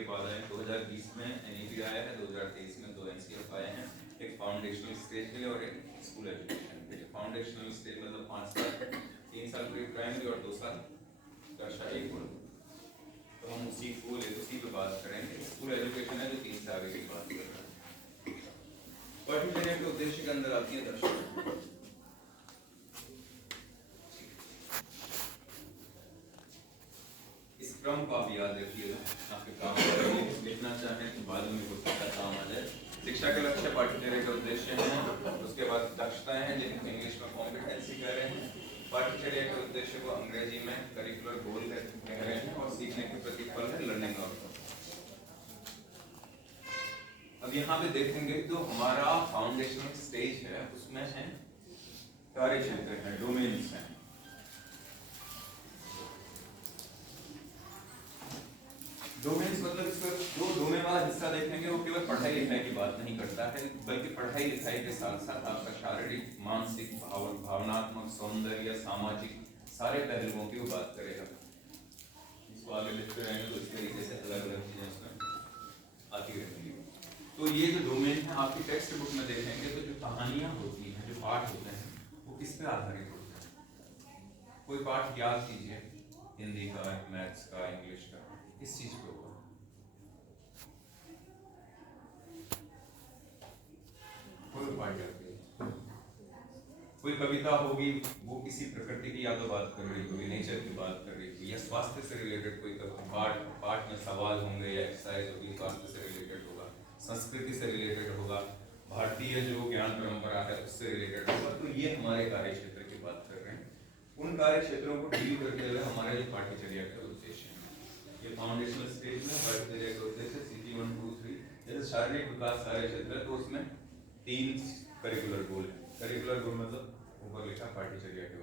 के बाद आए 2020 में एनईपी आया है, 2023 में 2 एनसीएफ आए हैं, एक फाउंडेशनल स्टेज के लिए और एक स्कूल एजुकेशन के लिए। फाउंडेशनल स्टेज मतलब 5 साल, 3 साल प्री प्राइमरी और 2 साल टर्शियरी बोर्ड। तो हम उसी पे बात करेंगे। स्कूल एजुकेशन है जो 3 से आगे की बात कर रहा है। पाठ्यचर्या के उद्देश्य के अंदर आती है दर्शक इस क्रम को आप याद रखिएगा, आपके काम लिखना चाहें तो बाद में कुछ काम आ जाए। शिक्षा के लक्ष्य पाठ्यचर्या के उद्देश्य हैं, उसके बाद दक्षताएं हैं जिनको इंग्लिश में कॉम्पिटेंसी कह रहे हैं। पाठ्यचर्या के उद्देश्य को अंग्रेजी में करिकुलर गोल कह रहे हैं और सीखने के प्रतिफल है लर्निंग आउटकम। अब यहाँ पे देखेंगे तो हमारा फाउंडेशनल स्टेज है, उसमें है कार्य क्षेत्र है, डोमेन्स हैं। डोमेन्स मतलब इसका जो डोमेन वाला हिस्सा देखेंगे वो केवल पढ़ाई लिखाई की बात नहीं करता है, बल्कि पढ़ाई लिखाई के साथ साथ आपका शारीरिक, मानसिक, भावनात्मक, सौंदर्य, सामाजिक सारे पहलुओं की वो बात करेगा। इसको आगे लिखते रहेंगे तो इस तरीके से अलग अलग चीजें इसमें आती रहेंगी। तो ये जो डोमेन है आपकी टेक्स्ट बुक में देखेंगे तो जो कहानियां होती हैं, जो पाठ होते हैं, वो किस पे आधारित होते हैं। कोई पाठ याद कीजिए, हिंदी का, मैथ्स का, इंग्लिश का, इस चीज पे होगा। कोई पाठ याद कीजिए, कोई कविता होगी, वो किसी प्रकृति की या तो बात कर रही होगी, नेचर की बात कर रही होगी, या स्वास्थ्य से रिलेटेड कोई पाठ में सवाल होंगे या एक्सरसाइज होगी, स्वास्थ्य से रिलेटेड होगा, संस्कृति से रिलेटेड होगा, भारतीय जो ज्ञान परंपरा है उससे रिलेटेड होगा। तो ये हमारे कार्य क्षेत्र की बात कर रहे हैं। उन कार्य क्षेत्रों को डील करते हुए हमारे जो पाठ्यचर्या के उद्देश्य है, ये फाउंडेशनल स्टेज में पाठ्यचर्या के उद्देश्य CT 1 2 3 जैसे शारीरिक विकास कार्य क्षेत्र है तो उसमें 3 करिकुलर गोल है। करिकुलर गोल मतलब ऊपर लिखा पाठ्यचर्या के